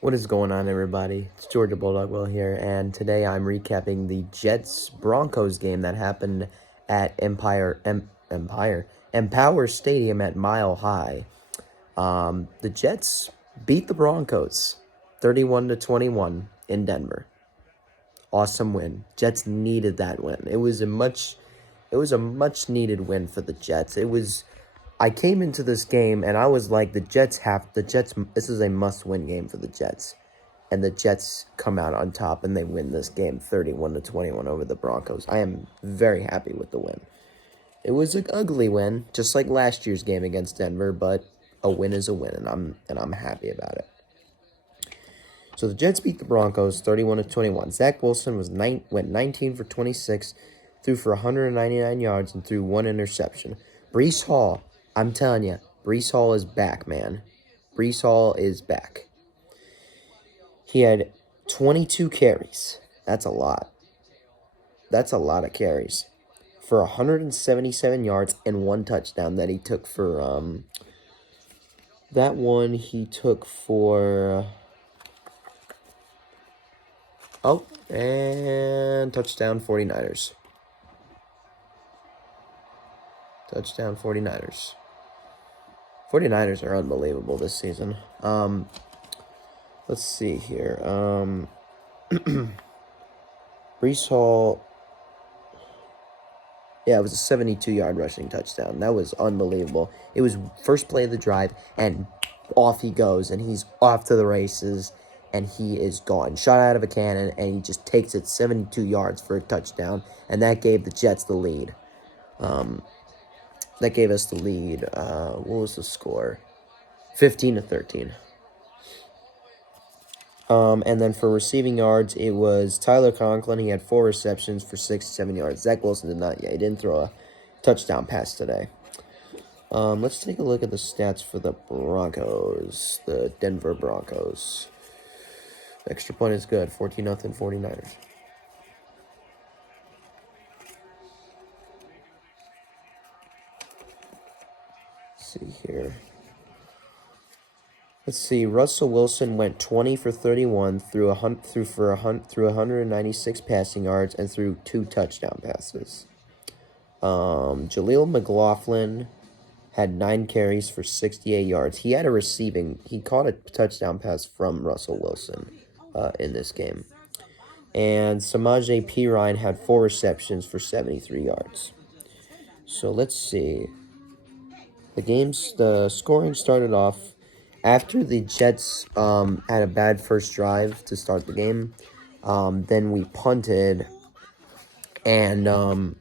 What is going on, everybody? It's Georgia Bulldog Will here, and today I'm recapping the Jets-Broncos game that happened at Empower Stadium at Mile High. The Jets beat the Broncos 31-21 in Denver. Awesome win. Jets needed that win. It was a much needed win for the Jets. I came into this game and I was like, this is a must-win game for the Jets. And the Jets come out on top and they win this game 31-21 over the Broncos. I am very happy with the win. It was an ugly win, just like last year's game against Denver, but a win is a win, and I'm happy about it. So the Jets beat the Broncos 31-21. Zach Wilson went 19 for 26, threw for 199 yards and threw one interception. Breece Hall, I'm telling you, Breece Hall is back, man. Breece Hall is back. He had 22 carries. That's a lot. That's a lot of carries. For 177 yards and one touchdown that he took for, that one he took for, and touchdown 49ers. Touchdown 49ers. 49ers are unbelievable this season. Let's see here. Breece Hall. Yeah, it was a 72-yard rushing touchdown. That was unbelievable. It was first play of the drive, and off he goes, and he's off to the races, and he is gone. Shot out of a cannon, and he just takes it 72 yards for a touchdown, and that gave the Jets the lead. That gave us the lead. What was the score? 15-13. And then for receiving yards, it was Tyler Conklin. He had 4 receptions for 67 yards. Zach Wilson did not yet. He didn't throw a touchdown pass today. Let's take a look at the stats for the Broncos, the Denver Broncos. Extra point is good. 14-0 49ers. See here. Let's see. Russell Wilson went 20 for 31, threw 196 passing yards, and threw 2 touchdown passes. Jaleel McLaughlin had 9 carries for 68 yards. He caught a touchdown pass from Russell Wilson in this game. And Samaje Perine had 4 receptions for 73 yards. So let's see. The scoring started off after the Jets had a bad first drive to start the game. Then we punted, and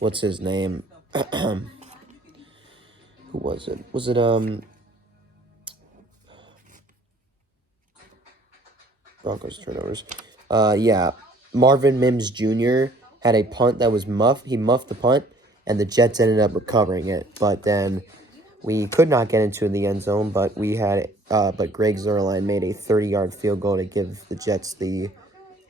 what's his name? Who was it? Was it Broncos turnovers? Yeah, Marvin Mims Jr. had a punt that was muffed. He muffed the punt, and the Jets ended up recovering it. But then we could not get into the end zone, but but Greg Zuerlein made a 30-yard field goal to give the Jets the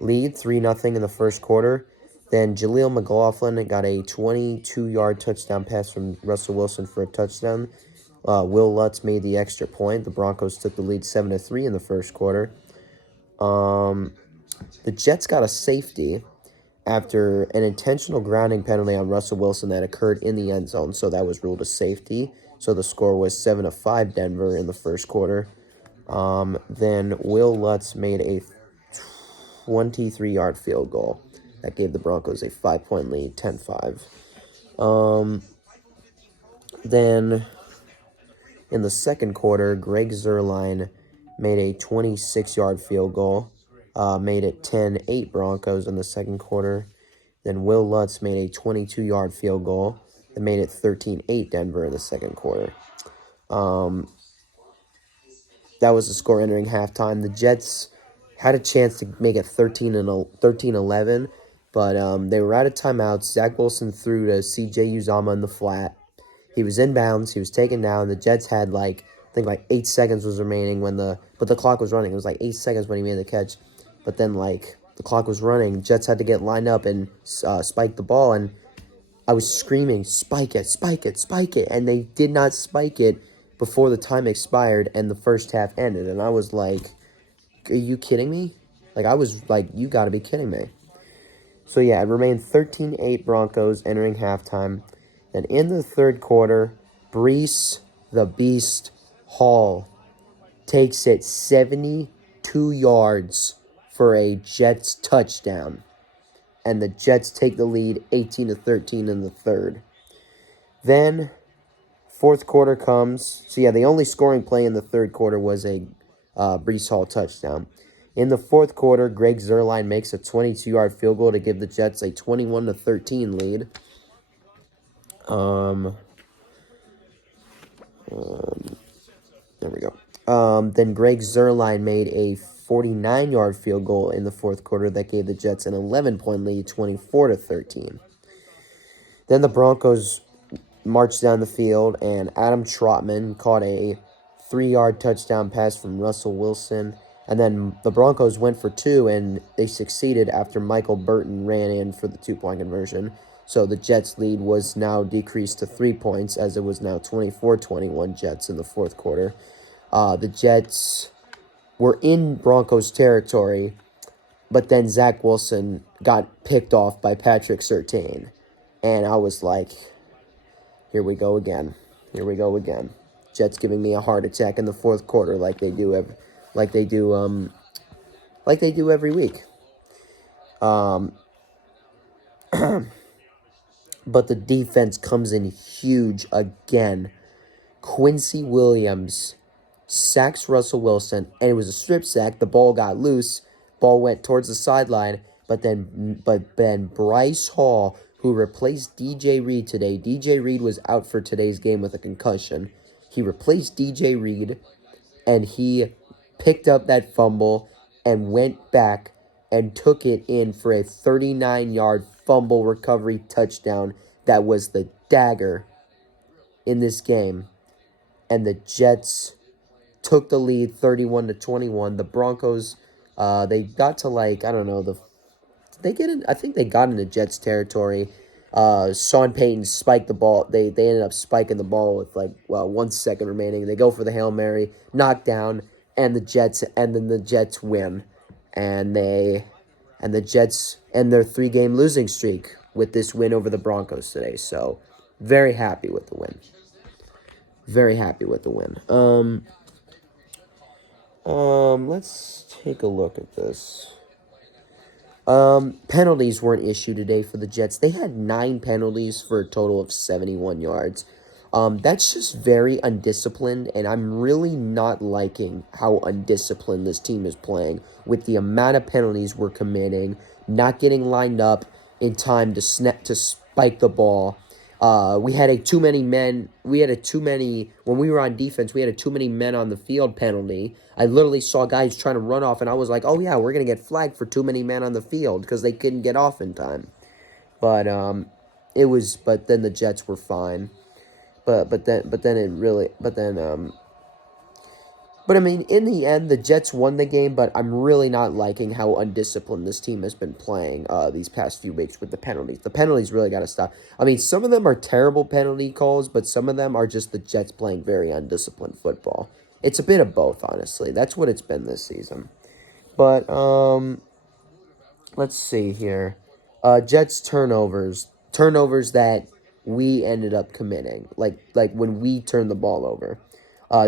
lead, 3-0 in the first quarter. Then Jaleel McLaughlin got a 22-yard touchdown pass from Russell Wilson for a touchdown. Will Lutz made the extra point. The Broncos took the lead 7-3 in the first quarter. The Jets got a safety after an intentional grounding penalty on Russell Wilson that occurred in the end zone, so that was ruled a safety. So the score was 7-5 Denver in the first quarter. Then Will Lutz made a 23-yard field goal that gave the Broncos a 5-point lead, 10-5. Then in the second quarter, Greg Zuerlein made a 26-yard field goal, made it 10-8 Broncos in the second quarter. Then Will Lutz made a 22-yard field goal that made it 13-8 Denver in the second quarter. That was the score entering halftime. The Jets had a chance to make it 13-11, but they were out of timeouts. Zach Wilson threw to C.J. Uzomah in the flat. He was inbounds. He was taken down. The Jets had I think 8 seconds was remaining but the clock was running. It was 8 seconds when he made the catch. But then the clock was running. Jets had to get lined up and spike the ball, and I was screaming, spike it, spike it, spike it, and they did not spike it before the time expired and the first half ended. And I was like, you kidding me? Like, I was like, you got to be kidding me. So, yeah, it remained 13-8 Broncos entering halftime. Then in the third quarter, Brees, the Beast, Hall takes it 72 yards for a Jets touchdown. And the Jets take the lead 18-13 in the third. Then, fourth quarter comes. So, yeah, the only scoring play in the third quarter was a Brees Hall touchdown. In the fourth quarter, Greg Zuerlein makes a 22-yard field goal to give the Jets a 21-13 lead. There we go. Then Greg Zuerlein made a 49-yard field goal in the fourth quarter that gave the Jets an 11-point lead, 24-13. Then the Broncos marched down the field, and Adam Trotman caught a 3-yard touchdown pass from Russell Wilson. And then the Broncos went for two, and they succeeded after Michael Burton ran in for the 2-point conversion. So the Jets' lead was now decreased to 3 points, as it was now 24-21 Jets in the fourth quarter. The Jets were in Broncos territory, but then Zach Wilson got picked off by Patrick Surtain. And I was like, here we go again. Here we go again. Jets giving me a heart attack in the fourth quarter like they do every week. But the defense comes in huge again. Quincy Williams sacks Russell Wilson, and it was a strip sack. The ball got loose. Ball went towards the sideline, but then Bryce Hall, who replaced DJ Reed today. DJ Reed was out for today's game with a concussion. He replaced DJ Reed, and he picked up that fumble and went back and took it in for a 39-yard fumble recovery touchdown that was the dagger in this game. And the Jets took the lead 31-21. The Broncos, they got to I think they got into Jets territory. Sean Payton spiked the ball. They ended up spiking the ball with 1 second remaining. They go for the Hail Mary, knockdown, and then the Jets win. And the Jets end their 3-game losing streak with this win over the Broncos today. So, very happy with the win. Very happy with the win. Let's take a look at this. Penalties were an issue today for the Jets. They had 9 penalties for a total of 71 yards. That's just very undisciplined, and I'm really not liking how undisciplined this team is playing with the amount of penalties we're committing, not getting lined up in time to spike the ball. We had too many men. When we were on defense, we had too many men on the field penalty. I literally saw guys trying to run off, and I was like, oh yeah, we're going to get flagged for too many men on the field because they couldn't get off in time. But then the Jets were fine. But I mean, in the end, the Jets won the game, but I'm really not liking how undisciplined this team has been playing these past few weeks with the penalties. The penalties really got to stop. I mean, some of them are terrible penalty calls, but some of them are just the Jets playing very undisciplined football. It's a bit of both, honestly. That's what it's been this season. But, let's see here. Jets turnovers. Turnovers that we ended up committing. Like when we turned the ball over.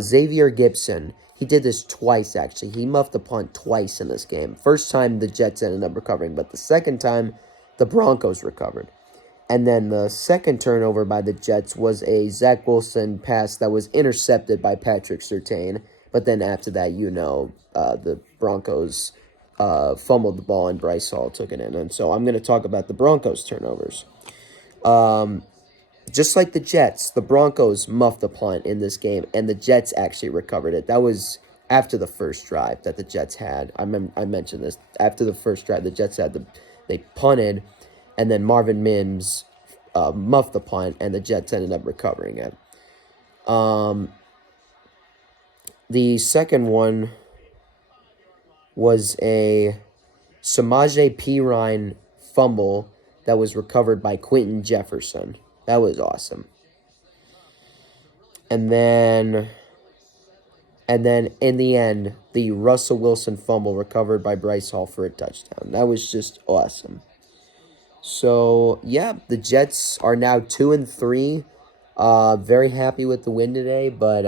Xavier Gibson, he did this twice, actually. He muffed the punt twice in this game. First time, the Jets ended up recovering, but the second time, the Broncos recovered. And then the second turnover by the Jets was a Zach Wilson pass that was intercepted by Patrick Surtain. But then after that, the Broncos fumbled the ball and Bryce Hall took it in. And so I'm going to talk about the Broncos turnovers. Just like the Jets, the Broncos muffed the punt in this game, and the Jets actually recovered it. That was after the first drive that the Jets had. I mentioned this. After the first drive, the Jets they punted, and then Marvin Mims muffed the punt, and the Jets ended up recovering it. The second one was a Samaje Perine fumble that was recovered by Quentin Jefferson. That was awesome. And then And then in the end, the Russell Wilson fumble recovered by Bryce Hall for a touchdown. That was just awesome. So, yeah, the Jets are now 2-3. Very happy with the win today, but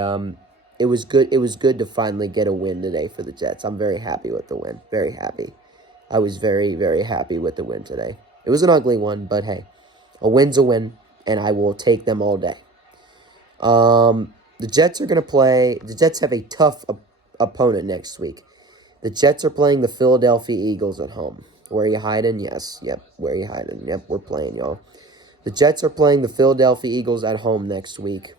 it was good. It was good to finally get a win today for the Jets. I'm very happy with the win. Very happy. I was very, very happy with the win today. It was an ugly one, but hey, a win's a win, and I will take them all day. The Jets are going to play. The Jets have a tough opponent next week. The Jets are playing the Philadelphia Eagles at home. Where are you hiding? Yes. Yep. Where are you hiding? Yep. We're playing, y'all. The Jets are playing the Philadelphia Eagles at home next week.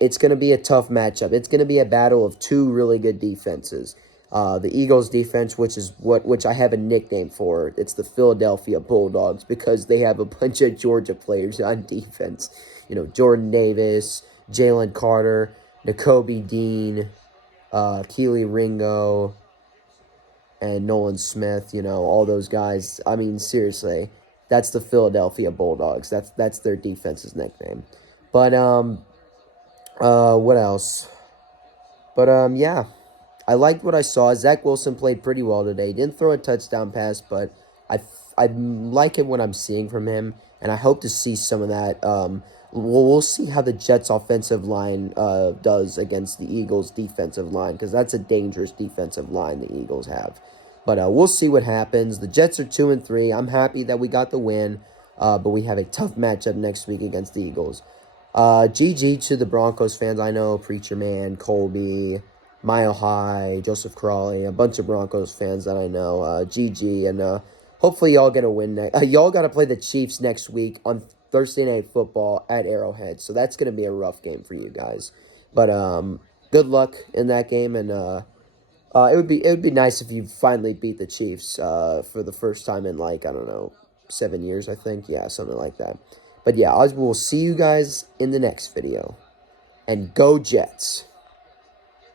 It's going to be a tough matchup. It's going to be a battle of two really good defenses. The Eagles defense, which I have a nickname for. It's the Philadelphia Bulldogs because they have a bunch of Georgia players on defense. You know, Jordan Davis, Jalen Carter, Nakobe Dean, Keely Ringo, and Nolan Smith, you know, all those guys. I mean, seriously, that's the Philadelphia Bulldogs. That's their defense's nickname. But what else? But yeah, I liked what I saw. Zach Wilson played pretty well today. He didn't throw a touchdown pass, but I like it what I'm seeing from him, and I hope to see some of that. We'll see how the Jets' offensive line does against the Eagles' defensive line, because that's a dangerous defensive line the Eagles have. But we'll see what happens. The Jets are 2-3. I'm happy that we got the win, but we have a tough matchup next week against the Eagles. GG to the Broncos fans. I know Preacher Man, Colby, Mile High, Joseph Crawley, a bunch of Broncos fans that I know. GG, and hopefully y'all get a win. Y'all got to play the Chiefs next week on Thursday Night Football at Arrowhead, so that's going to be a rough game for you guys. But good luck in that game, and it would be nice if you finally beat the Chiefs for the first time in, like, I don't know, 7 years, I think. Yeah, something like that. But yeah, I will see you guys in the next video. And go Jets!